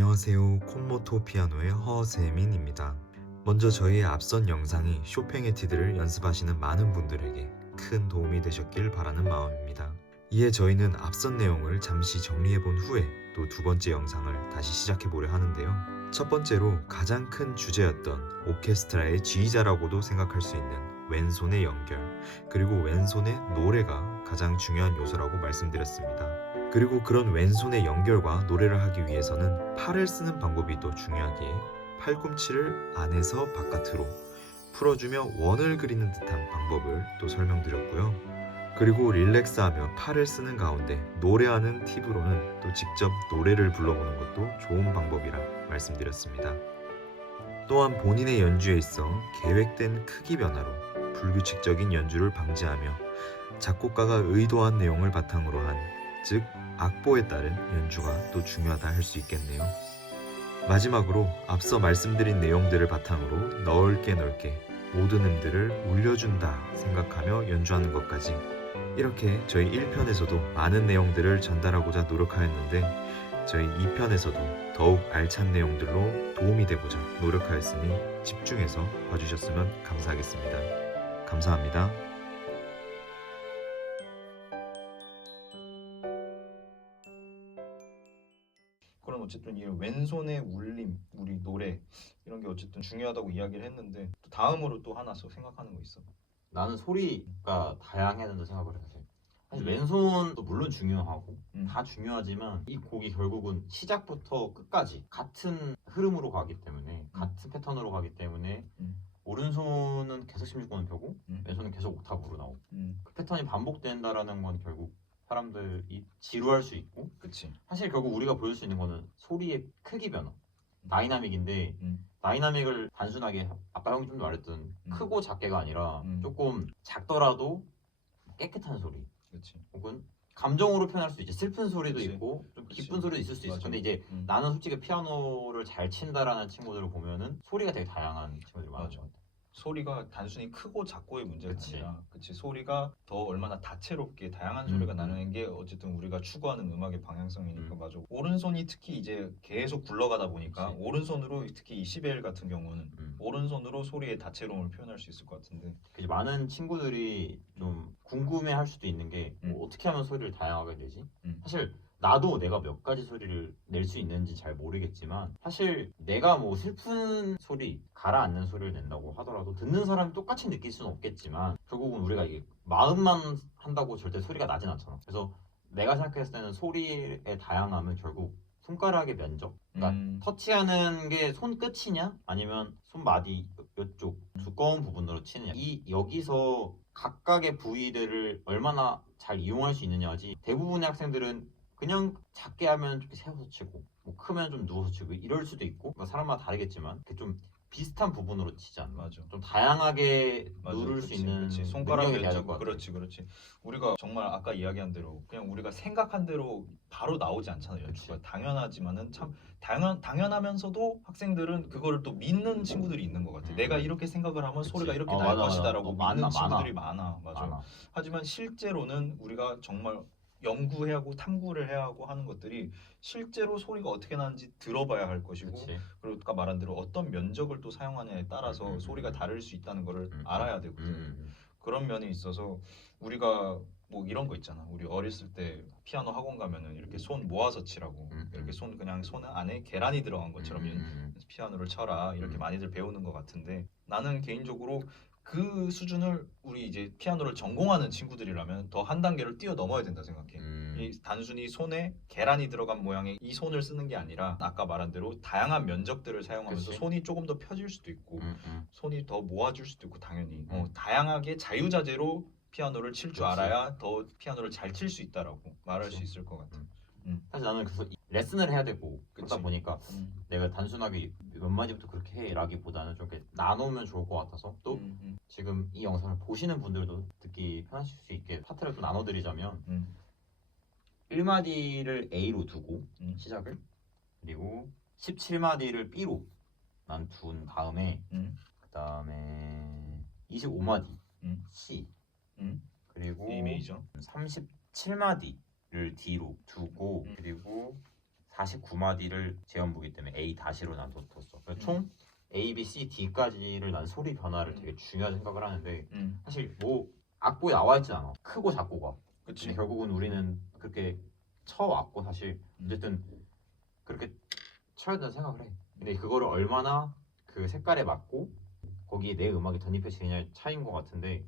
안녕하세요. 콘모토 피아노의 허세민입니다. 먼저 저희의 앞선 영상이 쇼팽의 티드를 연습하시는 많은 분들에게 큰 도움이 되셨길 바라는 마음입니다. 이에 저희는 앞선 내용을 잠시 정리해본 후에 또 두 번째 영상을 다시 시작해보려 하는데요. 첫 번째로 가장 큰 주제였던 오케스트라의 지휘자라고도 생각할 수 있는 왼손의 연결, 그리고 왼손의 노래가 가장 중요한 요소라고 말씀드렸습니다. 그리고 그런 왼손의 연결과 노래를 하기 위해서는 팔을 쓰는 방법이 또 중요하기에 팔꿈치를 안에서 바깥으로 풀어주며 원을 그리는 듯한 방법을 또 설명드렸고요. 그리고 릴렉스하며 팔을 쓰는 가운데 노래하는 팁으로는 또 직접 노래를 불러보는 것도 좋은 방법이라 말씀드렸습니다. 또한 본인의 연주에 있어 계획된 크기 변화로 불규칙적인 연주를 방지하며 작곡가가 의도한 내용을 바탕으로 한, 즉 악보에 따른 연주가 또 중요하다 할 수 있겠네요. 마지막으로 앞서 말씀드린 내용들을 바탕으로 넓게 모든 음들을 울려준다 생각하며 연주하는 것까지, 이렇게 저희 1편에서도 많은 내용들을 전달하고자 노력하였는데 저희 2편에서도 더욱 알찬 내용들로 도움이 되고자 노력하였으니 집중해서 봐주셨으면 감사하겠습니다. 감사합니다. 그럼 어쨌든 이 왼손의 울림, 우리 노래 이런 게 어쨌든 중요하다고 이야기를 했는데 또 다음으로 또 하나 생각하는 거 있어? 나는 소리가 다양해야 된다 생각을 해. 사실 음. 왼손도 물론 중요하고 음. 다 중요하지만 이 곡이 결국은 시작부터 끝까지 같은 흐름으로 가기 때문에 같은 패턴으로 가기 때문에 오른손은 계속 16번을 펴고 왼손은 계속 옥타브로 나오고 그 패턴이 반복된다라는 건 결국 사람들이 지루할 수 있고, 그치. 사실 결국 우리가 보여줄 수 있는 거는 소리의 크기 변화, 다이나믹인데 다이나믹을 단순하게 아까 형이 좀 말했던 크고 작게가 아니라 조금 작더라도 깨끗한 소리, 그치. 혹은 감정으로 표현할 수 있지. 슬픈 소리도 그치. 있고 좀 그치. 기쁜 소리도 있을 수 있어. 맞아. 근데 이제 나는 솔직히 피아노를 잘 친다라는 친구들을 보면은 소리가 되게 다양한 친구들이 많은 맞아. 것 같아. 소리가 단순히 크고 작고의 문제가 그치. 아니라, 그치, 소리가 더 얼마나 다채롭게 다양한 소리가 나는 게 어쨌든 우리가 추구하는 음악의 방향성이니까. 맞아. 오른손이 특히 이제 계속 굴러가다 보니까 그치. 오른손으로, 특히 이 시벨 같은 경우는 오른손으로 소리의 다채로움을 표현할 수 있을 것 같은데, 그치. 많은 친구들이 좀 궁금해할 수도 있는 게 뭐 어떻게 하면 소리를 다양하게 내지? 사실 나도 내가 몇 가지 소리를 낼 수 있는지 잘 모르겠지만, 사실 내가 뭐 슬픈 소리, 가라앉는 소리를 낸다고 하더라도 듣는 사람이 똑같이 느낄 수는 없겠지만 결국은 우리가 이게 마음만 한다고 절대 소리가 나진 않잖아. 그래서 내가 생각했을 때는 소리의 다양함은 결국 손가락의 면적, 그러니까 터치하는 게 손끝이냐 아니면 손마디 이쪽 두꺼운 부분으로 치느냐, 이 여기서 각각의 부위들을 얼마나 잘 이용할 수 있느냐지. 대부분의 학생들은 그냥 작게 하면 좀 세워서 치고, 뭐 크면 좀 누워서 치고 이럴 수도 있고, 뭐 사람마다 다르겠지만 좀 비슷한 부분으로 치지 않나. 맞아. 좀 다양하게 맞아. 누를 수 있는 손가락 능력이 돼야 될 면적, 것 같아. 그렇지. 우리가 정말 아까 이야기한 대로 그냥 우리가 생각한 대로 바로 나오지 않잖아요, 연주가. 그치. 당연하지만은 참 당연하면서도 학생들은 그거를 또 믿는 친구들이 있는 것 같아. 내가 이렇게 생각을 하면 그치. 소리가 이렇게 날 맞아, 것이다라고 맞아. 믿는 많아, 친구들이 많아. 맞아. 많아. 하지만 실제로는 우리가 정말 연구해야 하고 탐구를 해야 하고 하는 것들이 실제로 소리가 어떻게 나는지 들어봐야 할 것이고, 그치. 그리고 아까 말한 대로 어떤 면적을 또 사용하냐에 따라서 소리가 다를 수 있다는 거를 알아야 되거든. 그런 면에 있어서 우리가 뭐 이런 거 있잖아. 우리 어렸을 때 피아노 학원 가면은 이렇게 손 모아서 치라고, 이렇게 그냥 손 안에 계란이 들어간 것처럼 피아노를 쳐라, 이렇게 많이들 배우는 것 같은데, 나는 개인적으로 그 수준을 우리 이제 피아노를 전공하는 친구들이라면 더 한 단계를 뛰어넘어야 된다 생각해. 이 단순히 손에 계란이 들어간 모양의 이 손을 쓰는 게 아니라 아까 말한 대로 다양한 면적들을 사용하면서 그치. 손이 조금 더 펴질 수도 있고 손이 더 모아줄 수도 있고, 당연히 다양하게 자유자재로 피아노를 칠 줄 알아야 더 피아노를 잘 칠 수 있다라고 말할 수 있을 것 같아. 사실 나는 그래서 레슨을 해야 되고 그러다 그치. 보니까 내가 단순하게 몇 마디부터 그렇게 해라기보다는 좀 이렇게 나누면 좋을 것 같아서, 또 지금 이 영상을 보시는 분들도 듣기 편하실 수 있게 파트를 또 나눠드리자면 1마디를 A로 두고 시작을, 그리고 17마디를 B로 난 둔 다음에 그 다음에 25마디 C, 그리고 A 메이저. 37마디를 D로 두고, 그리고 49마디를 재현부기 때문에 A 다시로 난 뒀어. 그래서 총 A, B, C, D까지를 난 소리 변화를 되게 중요하게 생각을 하는데 사실 뭐 악보에 나와 있진 않아. 크고 작고가. 그치. 근데 결국은 우리는 그렇게 쳐왔고 사실 어쨌든 그렇게 쳐야 된다고 생각을 해. 근데 그거를 얼마나 그 색깔에 맞고 거기에 내 음악이 덧입혀지느냐의 차이인 것 같은데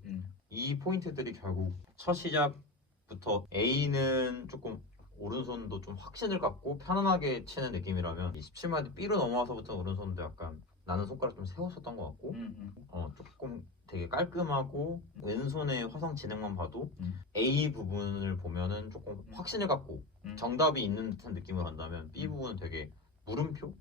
이 포인트들이 결국 첫 시작부터 A는 조금 오른손도 좀 확신을 갖고 편안하게 치는 느낌이라면 27마디 B로 넘어와서부터 오른손도 약간 나는 손가락 좀 세웠었던 것 같고 조금 되게 깔끔하고 왼손의 화성 진행만 봐도 A 부분을 보면은 조금 확신을 갖고 정답이 있는 듯한 느낌을 한다면 B 부분은 되게 물음표?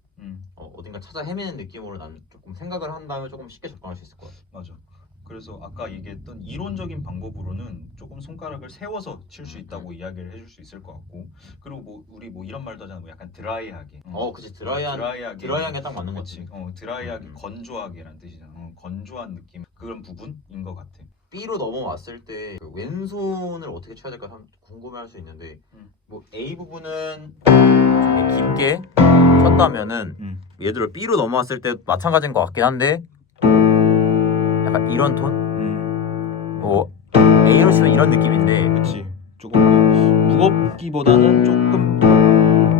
어딘가 찾아 헤매는 느낌으로 난 조금 생각을 한 다음에 조금 쉽게 접근할 수 있을 것 같아. 맞아. 그래서 아까 얘기했던 이론적인 방법으로는 조금 손가락을 세워서 칠 수 있다고 이야기를 해줄 수 있을 것 같고, 그리고 뭐 우리 뭐 이런 말도 하잖아. 뭐 약간 드라이하게. 그치 드라이하게 드라이하게 딱 맞는 것 그치. 같아. 드라이하게 건조하게란 뜻이잖아. 건조한 느낌 그런 부분인 것 같아. B로 넘어왔을 때그 왼손을 어떻게 쳐야 될까 궁금해할 수 있는데 뭐 A 부분은 되게 깊게 쳤다면은 예를 들어 B로 넘어왔을 때 마찬가지인 것 같긴 한데 약간 이런 톤? 뭐 A로 치면 이런 느낌인데 그치. 조금 무겁기보다는 조금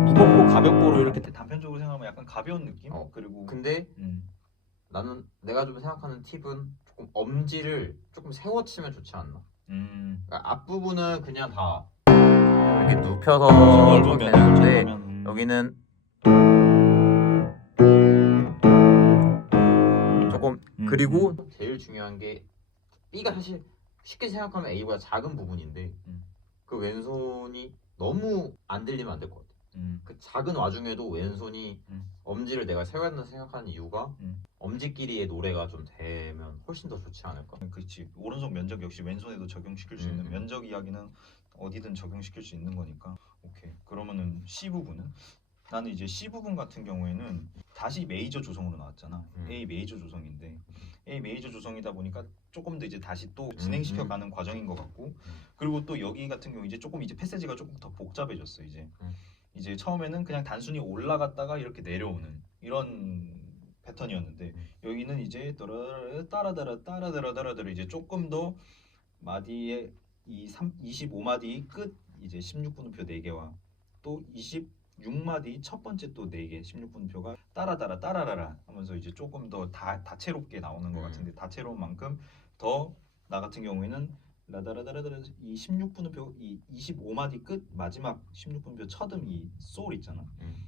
무겁고 가볍고로 이렇게 단편적으로 생각하면 약간 가벼운 느낌? 그리고 근데 나는 내가 좀 생각하는 팁은 조금 엄지를 조금 세워 치면 좋지 않나? 그러니까 앞부분은 그냥 다 이렇게 눕혀서 쳐도 되는데 여기는 조금 그리고 제일 중요한 게 B가 사실 쉽게 생각하면 A보다 작은 부분인데 그 왼손이 너무 안 들리면 안 될 것 같아. 그 작은 와중에도 왼손이 엄지를 내가 세워야 된다 생각하는 이유가 엄지끼리의 노래가 좀 되면 훨씬 더 좋지 않을까? 그렇지. 오른손 면적 역시 왼손에도 적용시킬 수 있는 면적 이야기는 어디든 적용시킬 수 있는 거니까. 오케이. 그러면은 C 부분은? 나는 이제 C 부분 같은 경우에는 다시 메이저 조성으로 나왔잖아. A 메이저 조성인데 A 메이저 조성이다 보니까 조금 더 이제 다시 또 진행시켜 가는 과정인 것 같고, 그리고 또 여기 같은 경우 이제 조금 이제 패세지가 조금 더 복잡해졌어. 이제 처음에는 그냥 단순히 올라갔다가 이렇게 내려오는 이런 패턴이었는데 여기는 이제 따라따라 이제 조금 더 마디의 25마디 끝 이제 16분음표 4개와 또 26마디 첫 번째 또 4개 16분음표가 따라라라 하면서 이제 조금 더 다채롭게 나오는 것 같은데, 다채로운 만큼 더 나 같은 경우에는 라다라다라다라 이 16분음표 이 25마디 끝 마지막 16분음표 첫음 이 솔 있잖아.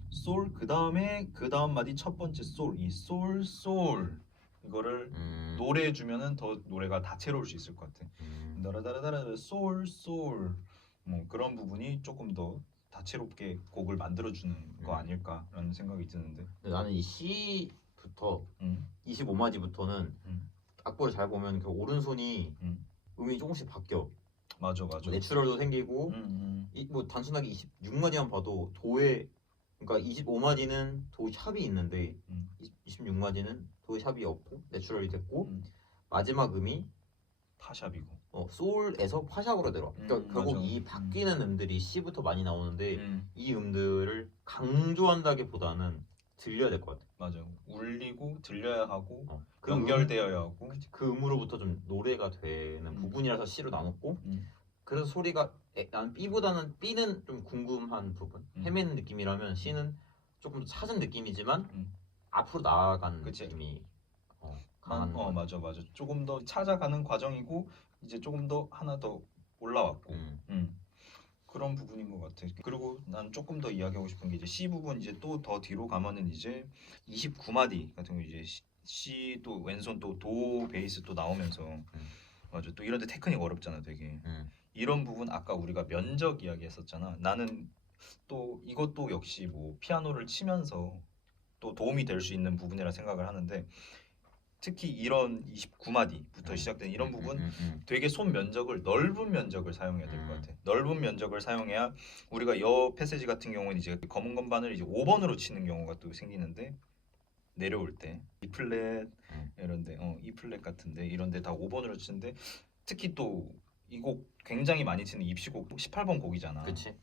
솔 그 다음 마디 첫 번째 솔 이 솔 이거를 노래해 주면은 더 노래가 다채로울 수 있을 것 같아. 라다라다라 솔 뭐 그런 부분이 조금 더 다채롭게 곡을 만들어 주는 거 아닐까라는 생각이 드는데. 나는 이 C부터 25마디부터는 악보를 잘 보면 그 오른손이 음이 조금씩 바뀌어. 맞아. 내추럴도 생기고 뭐 단순하게 26마디만 봐도 도에 그러니까 25마디는 도 샵이 있는데 26마디는 도 샵이 없고 내추럴이 됐고 마지막 음이 파샵이고 솔에서 파샵으로 들어. 그러니까 결국 맞아. 이 바뀌는 음들이 C부터 많이 나오는데 이 음들을 강조한다기보다는 들려야 될 것 같아. 맞아. 울리고 들려야 하고 그 연결되어야 하고. 그 음으로부터 좀 노래가 되는 부분이라서 C로 나눴고 그래서 소리가 난 B보다는 B는 좀 궁금한 부분 헤매는 느낌이라면 C는 조금 더 찾은 느낌이지만 앞으로 나아가는 느낌이 강한 것 같아. 맞아. 조금 더 찾아가는 과정이고 이제 조금 더 하나 더 올라왔고 그런 부분인 것 같아. 그리고 난 조금 더 이야기하고 싶은 게 이제 C 부분 이제 또 더 뒤로 가면은 이제 29마디 같은 거 이제 C 또 왼손 또 도 베이스 또 나오면서 맞아. 또 이런데 테크닉 어렵잖아, 되게. 이런 부분 아까 우리가 면적 이야기했었잖아. 나는 또 이것도 역시 뭐 피아노를 치면서 또 도움이 될 수 있는 부분이라 생각을 하는데, 특히 이런 29마디부터 시작된 이런 부분 되게 손 면적을 넓은 면적을 사용해야 될 것 같아. 넓은 면적을 사용해야 우리가 여 패세지 같은 경우는 이제 검은 건반을 이제 5번으로 치는 경우가 또 생기는데, 내려올 때 E 플랫 이런데 E 플랫 같은데 이런데 다 5번으로 치는데, 특히 또 이 곡 굉장히 많이 치는 입시곡 18번 곡이잖아. 그치?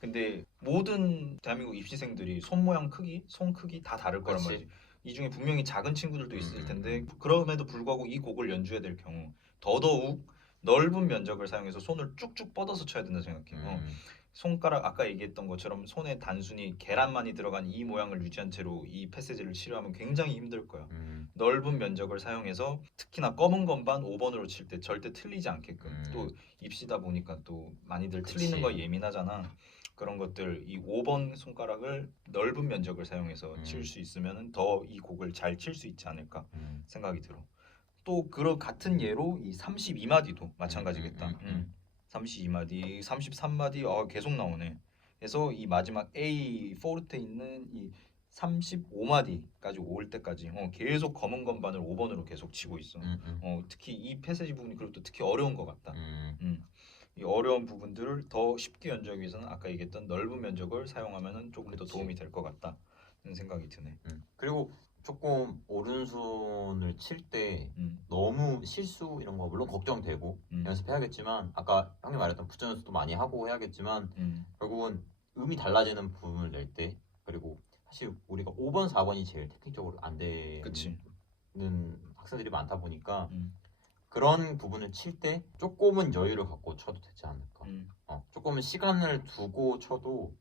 근데 모든 대한민국 입시생들이 손 모양 크기, 손 크기 다 다를 거란 그치. 말이지. 이 중에 분명히 작은 친구들도 있을 음, 텐데 그럼에도 불구하고 이 곡을 연주해야 될 경우 더더욱 넓은 면적을 사용해서 손을 쭉쭉 뻗어서 쳐야 된다 생각해. 손가락 아까 얘기했던 것처럼 손에 단순히 계란만이 들어간 이 모양을 유지한 채로 이 패세지를 치료하면 굉장히 힘들 거야. 넓은 면적을 사용해서 특히나 검은 건반 5번으로 칠 때 절대 틀리지 않게끔 또 입시다 보니까 또 많이들 그치. 틀리는 거 예민하잖아. 그런 것들 이 5번 손가락을 넓은 면적을 사용해서 칠 수 있으면 더 이 곡을 잘 칠 수 있지 않을까 생각이 들어. 또 그런 같은 예로 이 32마디도 마찬가지겠다. 32마디, 33마디 계속 나오네. 그래서 이 마지막 A 포르테 있는 이 35마디까지 올 때까지 계속 검은 건반을 5번으로 계속 치고 있어. 특히 이 패세지 부분이 그리고 또 특히 어려운 것 같다. 이 어려운 부분들을 더 쉽게 연주하기 위해서는 아까 얘기했던 넓은 면적을 사용하면은 조금 더 그치. 도움이 될 것 같다는 생각이 드네. 그리고 조금 오른손을 칠 때 음, 너무 실수 이런 거 물론 걱정되고 연습해야겠지만 아까 형님 말했던 부전 연습도 많이 하고 해야겠지만 결국은 음이 달라지는 부분을 낼 때 그리고 사실 우리가 5번, 4번이 제일 테크닉적으로 안 그치. 되는 학생들이 많다 보니까 음, 그런 부분을 칠 때 조금은 여유를 갖고 쳐도 되지 않을까. 음, 조금은 시간을 두고 쳐도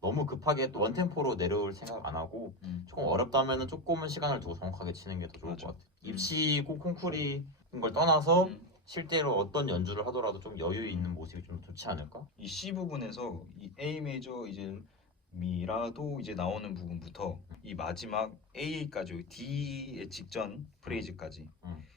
너무 급하게 또 원템포로 내려올 생각 안 하고 조금 어렵다면은 조금은 시간을 두고 정확하게 치는 게 더 좋을 맞아. 것 같아. 입시 콩쿠르인 걸 떠나서 음. 실제로 어떤 연주를 하더라도 좀 여유 있는 모습이 좀 좋지 않을까? 이 C 부분에서 이 A 메이저 이제 미라도 이제 나오는 부분부터 이 마지막 A까지 D의 직전 프레이즈까지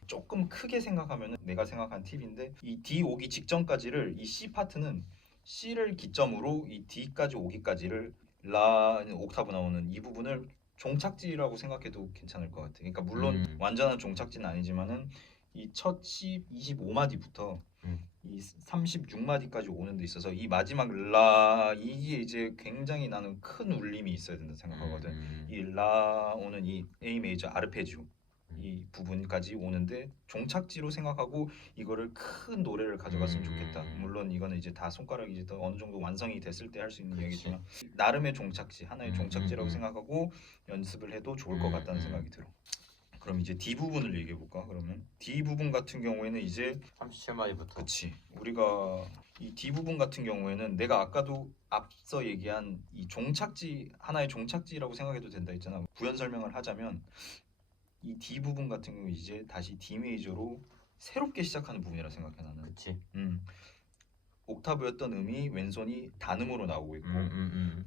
조금 크게 생각하면은 내가 생각한 팁인데 이 D 오기 직전까지를 이 C 파트는 C를 기점으로 이 D까지 오기까지를 라 옥타브 나오는 이 부분을 종착지라고 생각해도 괜찮을 것 같아. 그러니까 물론 완전한 종착지는 아니지만은 이 첫 C 25마디부터 이 36마디까지 오는 데 있어서 이 마지막 라 이게 이제 굉장히 나는 큰 울림이 있어야 된다 생각하거든. 이 라 오는 이 A 메이저 아르페지오 이 부분까지 오는데 종착지로 생각하고 이거를 큰 노래를 가져갔으면 좋겠다. 물론 이거는 이제 다 손가락이 이제 더 어느 정도 완성이 됐을 때 할 수 있는 그치. 이야기지만 나름의 종착지 하나의 종착지라고 생각하고 연습을 해도 좋을 것 같다는 생각이 들어. 그럼 이제 D 부분을 얘기해 볼까? 그러면 D 부분 같은 경우에는 이제 37마디부터 그치. 우리가 이 D 부분 같은 경우에는 내가 아까도 앞서 얘기한 이 종착지 하나의 종착지라고 생각해도 된다 했잖아. 부연 설명을 하자면 이 D 부분 같은 경우 이제 다시 D 메이저로 새롭게 시작하는 부분이라 생각해 나는. 그치. 옥타브였던 음이 왼손이 단음으로 나오고 있고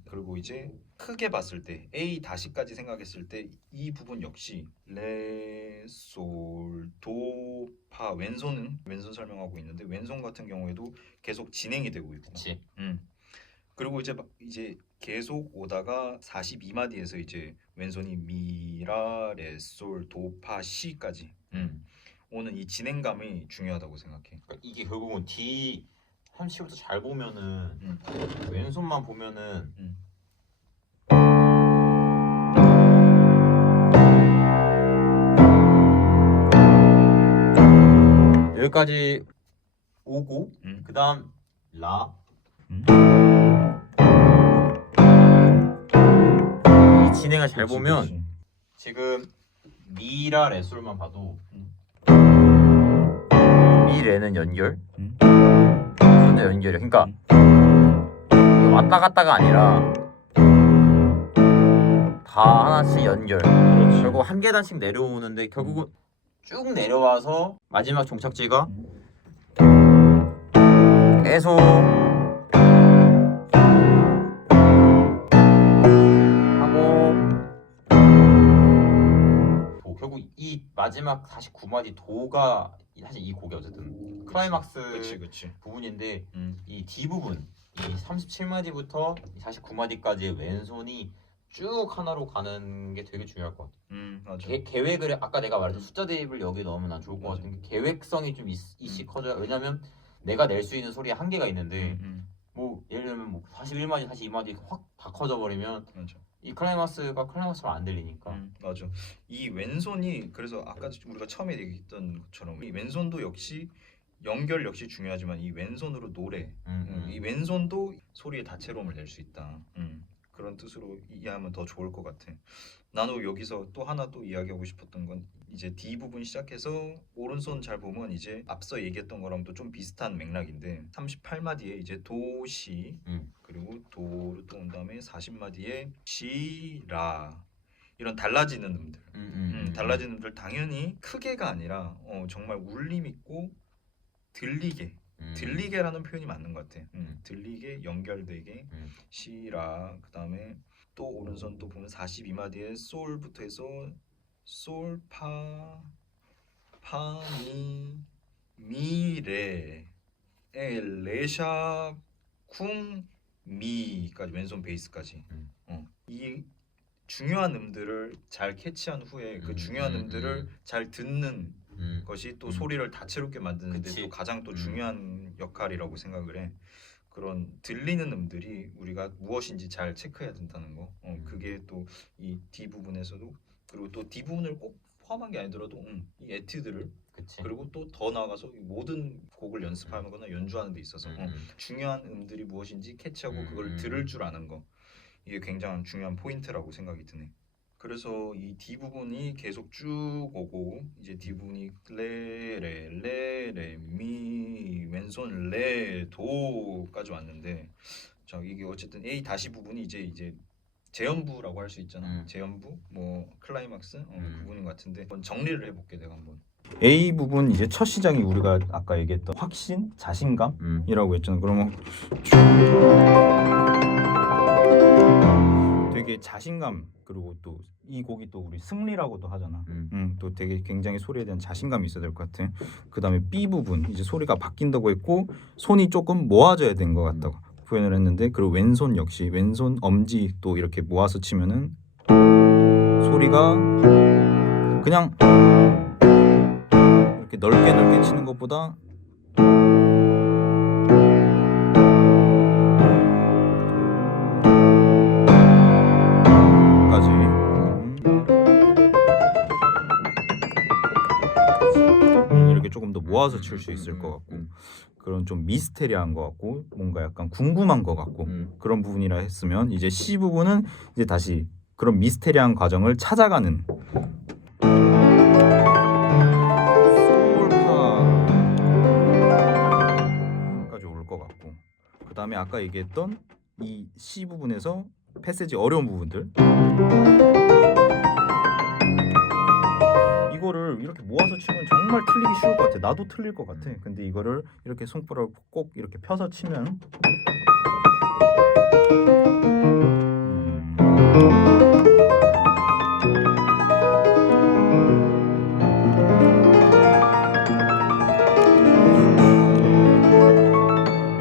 그리고 이제 크게 봤을 때 A 다시까지 생각했을 때 이 부분 역시 레, 솔, 도, 파 왼손은 왼손 설명하고 있는데 왼손 같은 경우에도 계속 진행이 되고 있고 그치. 그리고 이제 계속 오다가 42마디에서 이제 왼손이 미, 라, 레, 솔, 도, 파, 시까지 오는 이 진행감이 중요하다고 생각해. 그러니까 이게 결국은 D 37부터 잘 보면은 왼손만 보면은 여기까지 오고 그 다음 라 이 진행을 잘 보면 지금 미라 레솔만 봐도 미 레는 연결 손도 연결이야. 그러니까 왔다 갔다가 아니라 다 하나씩 연결. 결국 한 계단씩 내려오는데 결국은 쭉 내려와서 마지막 종착지가 계속 하고 도. 결국 이 마지막 49마디 도가 사실 이 곡이 어쨌든 클라이막스 그치. 부분인데 이 D 부분 이 37마디부터 49마디까지의 왼손이 쭉 하나로 가는 게 되게 중요할 것 같아. 맞아. 계획을 아까 내가 말했던 숫자 대입을 여기 넣으면 난 좋을 것 맞아. 같은 게 계획성이 좀 있이 커져야. 왜냐면 내가 낼 수 있는 소리에 한계가 있는데 뭐 예를 들면 뭐 41마디, 42마디 확 다 커져 버리면 맞아. 이 클라이막스처럼 안 들리니까. 맞아. 이 왼손이 그래서 아까 우리가 처음에 얘기했던 것처럼 이 왼손도 역시 연결 역시 중요하지만 이 왼손으로 노래, 이 왼손도 소리의 다채로움을 낼 수 있다. 그런 뜻으로 이해하면 더 좋을 것 같아. 나도 여기서 또 하나 또 이야기하고 싶었던 건 이제 D 부분 시작해서 오른손 잘 보면 이제 앞서 얘기했던 거랑도 좀 비슷한 맥락인데 38마디에 이제 도시 그리고 도로 또 온 다음에 40마디에 시라 이런 달라지는 음들 달라지는 음들 당연히 크게가 아니라 정말 울림 있고 들리게라는 표현이 맞는 것 같아. 들리게 연결되게 시라 그다음에 또 오른손 또 보면 42마디에 솔부터 해서 솔파 파미 미레 레샵 쿵 미까지 왼손 베이스까지 이 중요한 음들을 잘 캐치한 후에 그 중요한 음들을 잘 듣는 것이 또 소리를 다채롭게 만드는데 그치. 또 가장 또 중요한 역할이라고 생각을 해. 그런 들리는 음들이 우리가 무엇인지 잘 체크해야 된다는 거. 그게 또 이 D 부분에서도 그리고 또 D 부분을 꼭 포함한 게 아니더라도 이 에튜드를 그치. 그리고 또 더 나아가서 이 모든 곡을 연습하거나 연주하는 데 있어서 중요한 음들이 무엇인지 캐치하고 그걸 들을 줄 아는 거. 이게 굉장히 중요한 포인트라고 생각이 드네. 그래서 이 D 부분이 계속 쭉 오고 이제 D 부분이 레 미 왼손 레 도까지 왔는데 자 이게 어쨌든 A 다시 부분이 이제 재연부라고 할 수 있잖아. 재연부 뭐 클라이막스 그 부분인 것 같은데 한번 정리를 해볼게 내가 한번. A 부분 이제 첫 시작이 우리가 아까 얘기했던 확신, 자신감이라고 했잖아. 그러면 되게 자신감 그리고 또 이 곡이 또 우리 승리라고도 하잖아. 또 되게 굉장히 소리에 대한 자신감이 있어야 될 것 같아. 그 다음에 B 부분 이제 소리가 바뀐다고 했고 손이 조금 모아져야 된 것 같다고 표현을 했는데 그리고 왼손 역시 왼손 엄지 또 이렇게 모아서 치면은 소리가 그냥 이렇게 넓게 치는 것보다 까지 이렇게 조금 더 모아서 칠 수 있을 것 같고 그런 좀 미스테리한 것 같고 뭔가 약간 궁금한 것 같고 그런 부분이라 했으면 이제 C 부분은 이제 다시 그런 미스테리한 과정을 찾아가는 솔파까지 올 것 같고 그 다음에 아까 얘기했던 이 C 부분에서 패세지 어려운 부분들 이거를 이렇게 모아서 치면 정말 틀리기 쉬울 것 같아. 나도 틀릴 것 같아. 근데 이거를 이렇게 손가락을 꼭 이렇게 펴서 치면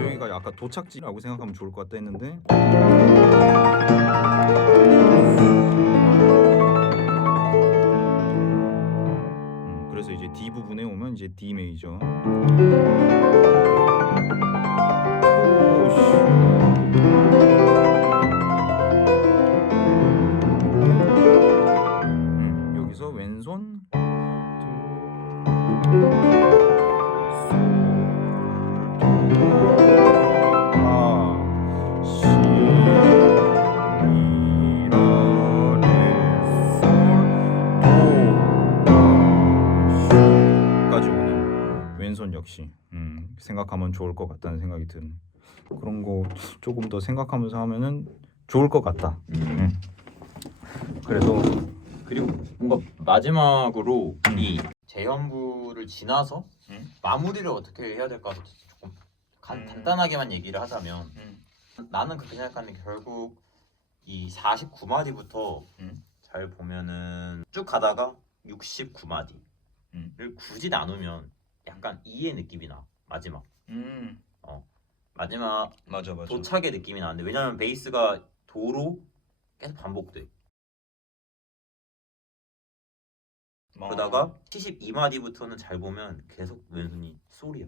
여기가 아까 도착지라고 생각하면 좋을 것 같다 했는데 그래서 이제 D 부분에 오면 이제 D 메이저 여기서 왼손 까지 오는 왼손 역시 생각하면 좋을 것 같다는 생각이 드는 그런 거 조금 더 생각하면서 하면은 좋을 것 같다. 그래서 그리고 뭔가 마지막으로 이 재연부를 지나서 마무리를 어떻게 해야 될까 조금 간단하게만 얘기를 하자면 나는 그렇게 생각하는 게 결국 이 49마디부터 잘 보면은 쭉 가다가 69마디를 굳이 나누면 약간 E의 느낌이 나 마지막 마지막 맞아. 도착의 느낌이 나는데 왜냐면 베이스가 도로 계속 반복돼. 그러다가 72마디부터는 잘 보면 계속 왼손이 솔이야.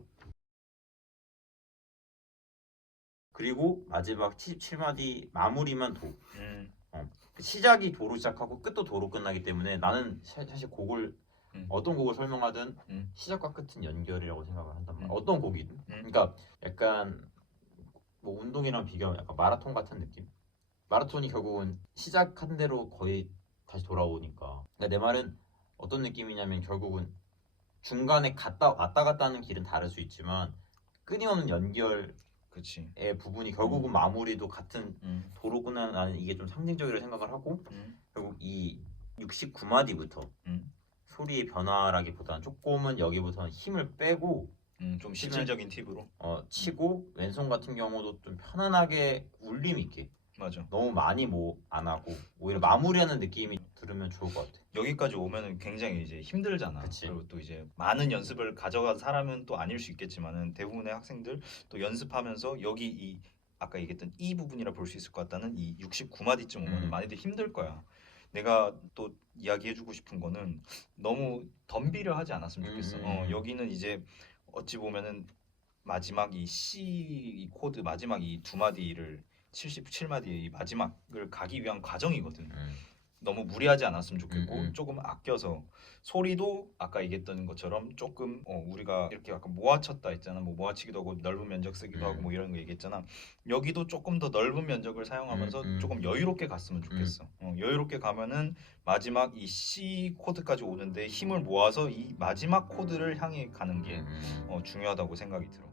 그리고 마지막 77마디 마무리만 도. 시작이 도로 시작하고 끝도 도로 끝나기 때문에 나는 사실 곡을 어떤 곡을 설명하든 음. 시작과 끝은 연결이라고 생각을 한단 말이야. 음. 어떤 곡이든. 그러니까 약간 뭐 운동이랑 비교하면 약간 마라톤 같은 느낌? 마라톤이 결국은 시작한 대로 거의 다시 돌아오니까. 그러니까 내 말은 어떤 느낌이냐면 결국은 중간에 왔다 갔다 하는 길은 다를 수 있지만 끊임없는 연결의 그치. 부분이 결국은 마무리도 같은 도로구나. 나는 이게 좀 상징적이라고 생각을 하고 결국 이 69마디부터 소리의 변화라기보다는 조금은 여기부터는 힘을 빼고 좀 실질적인 팁으로. 치고 왼손 같은 경우도 좀 편안하게 울림 있게 맞아. 너무 많이 뭐 안 하고 오히려 마무리하는 느낌이 들으면 좋을 것 같아. 여기까지 오면은 굉장히 이제 힘들잖아. 그치. 그리고 또 이제 많은 연습을 가져간 사람은 또 아닐 수 있겠지만은 대부분의 학생들 또 연습하면서 여기 이 아까 얘기했던 이 부분이라 볼 수 있을 것 같다는 이 69마디쯤 오면 많이들 힘들 거야. 내가 또 이야기해주고 싶은 거는 너무 덤비려 하지 않았으면 좋겠어. 여기는 이제 어찌 보면은 마지막 이 C 이 코드 마지막 이 두 마디를 77마디의 이 마지막을 가기 위한 과정이거든. 너무 무리하지 않았으면 좋겠고 조금 아껴서 소리도 아까 얘기했던 것처럼 조금 우리가 이렇게 약간 모아쳤다 했잖아. 뭐 모아치기도 하고 넓은 면적 쓰기도 하고 뭐 이런 거 얘기했잖아. 여기도 조금 더 넓은 면적을 사용하면서 조금 여유롭게 갔으면 좋겠어. 여유롭게 가면은 마지막 이 C 코드까지 오는데 힘을 모아서 이 마지막 코드를 향해 가는 게 중요하다고 생각이 들어.